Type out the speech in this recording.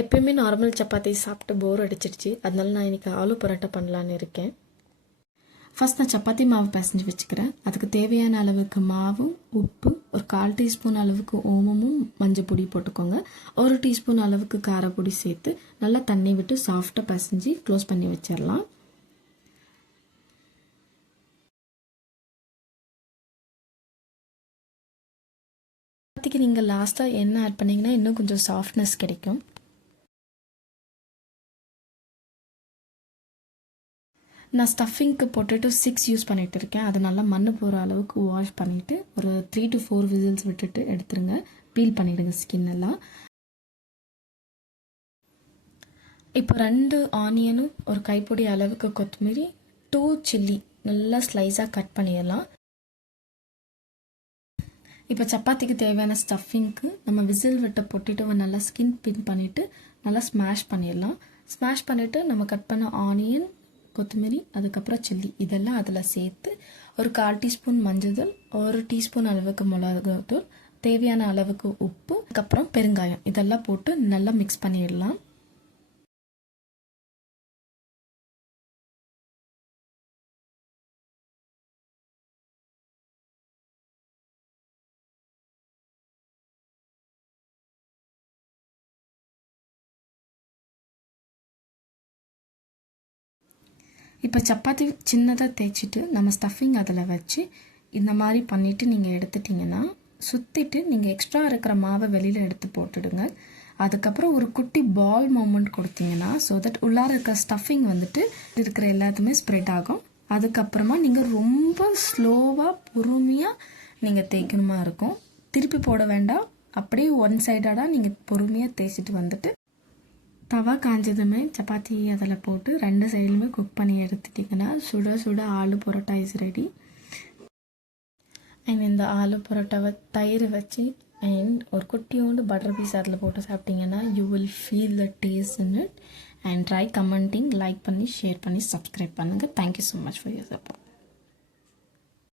எப்பயுமே நார்மல் சப்பாத்தி சாப்பிட்டு போர் அடிச்சிடுச்சு. அதனால நான் இன்றைக்கி ஆலு பரோட்டா பண்ணலான்னு இருக்கேன். ஃபஸ்ட் நான் சப்பாத்தி மாவு பிசைஞ்சு வச்சுக்கிறேன். அதுக்கு தேவையான அளவுக்கு மாவும் உப்பு, ஒரு 1/4 டீஸ்பூன் அளவுக்கு ஓமமும் மஞ்சள் பொடி போட்டுக்கோங்க. 1 டீஸ்பூன் அளவுக்கு காரப்பொடி சேர்த்து நல்லா தண்ணி விட்டு சாஃப்டாக பிசைஞ்சு க்ளோஸ் பண்ணி வச்சிடலாம். சப்பாத்திக்கு நீங்கள் லாஸ்ட்டாக எண்ணெய் ஆட் பண்ணிங்கன்னா இன்னும் கொஞ்சம் சாஃப்ட்னஸ் கிடைக்கும். நான் ஸ்டஃபிங்க்கு பொட்டேட்டோ 6 யூஸ் பண்ணிகிட்டு இருக்கேன். அதை நல்லா மண் போகிற அளவுக்கு வாஷ் பண்ணிவிட்டு ஒரு 3 to 4 விசில்ஸ் விட்டுட்டு எடுத்துருங்க. பீல் பண்ணிவிடுங்க ஸ்கின் எல்லாம். இப்போ 2 ஆனியனும் ஒரு கைப்பொடி அளவுக்கு கொத்தமல்லி, 2 சில்லி நல்லா ஸ்லைஸாக கட் பண்ணிடலாம். இப்போ சப்பாத்திக்கு தேவையான ஸ்டஃபிங்க்கு நம்ம விசில் விட்ட பொட்டேட்டோவை நல்லா ஸ்கின் பின் பண்ணிவிட்டு நல்லா ஸ்மாஷ் பண்ணிடலாம். ஸ்மாஷ் பண்ணிவிட்டு நம்ம கட் பண்ண ஆனியன், கொத்தமல்லி, அதுக்கப்புறம் சில்லி இதெல்லாம் அதில் சேர்த்து ஒரு 1/4 டீஸ்பூன் மஞ்சள் தூள், 1 டீஸ்பூன் அளவுக்கு மிளகாத்தூள், தேவையான அளவுக்கு உப்பு, அதுக்கப்புறம் பெருங்காயம் இதெல்லாம் போட்டு நல்லா மிக்ஸ் பண்ணிடலாம். இப்போ சப்பாத்தி சின்னதாக தேய்ச்சிட்டு நம்ம ஸ்டஃபிங் அதில் வச்சு இந்த மாதிரி பண்ணிவிட்டு நீங்கள் எடுத்துட்டிங்கன்னா சுற்றிட்டு நீங்கள் எக்ஸ்ட்ரா இருக்கிற மாவை வெளியில் எடுத்து போட்டுடுங்க. அதுக்கப்புறம் ஒரு குட்டி பால் மூமெண்ட் கொடுத்தீங்கன்னா ஸோ தட் உள்ளார இருக்கிற ஸ்டஃபிங் வந்துட்டு இருக்கிற எல்லாத்துமே ஸ்ப்ரெட் ஆகும். அதுக்கப்புறமா நீங்கள் ரொம்ப ஸ்லோவாக பொறுமையாக நீங்கள் தேய்க்கணுமா இருக்கும். திருப்பி போட வேண்டாம். அப்படியே ஒன் சைடாக நீங்கள் பொறுமையாக தேய்ச்சிட்டு வந்துட்டு தவா காஞ்சதுமே சப்பாத்தி அதில் போட்டு 2 சைடுமே குக் பண்ணி எடுத்துட்டிங்கன்னா சுட சுட aloo parotta is ready. And இந்த ஆலு பரோட்டாவை தயிர் வச்சு அண்ட் ஒரு குட்டியோண்டு பட்டர் பீஸ் அதில் போட்டு சாப்பிட்டிங்கன்னா you will feel the taste in it. And try commenting, like பண்ணி, ஷேர் பண்ணி, சப்ஸ்கிரைப் பண்ணுங்கள். Thank you so much for your support.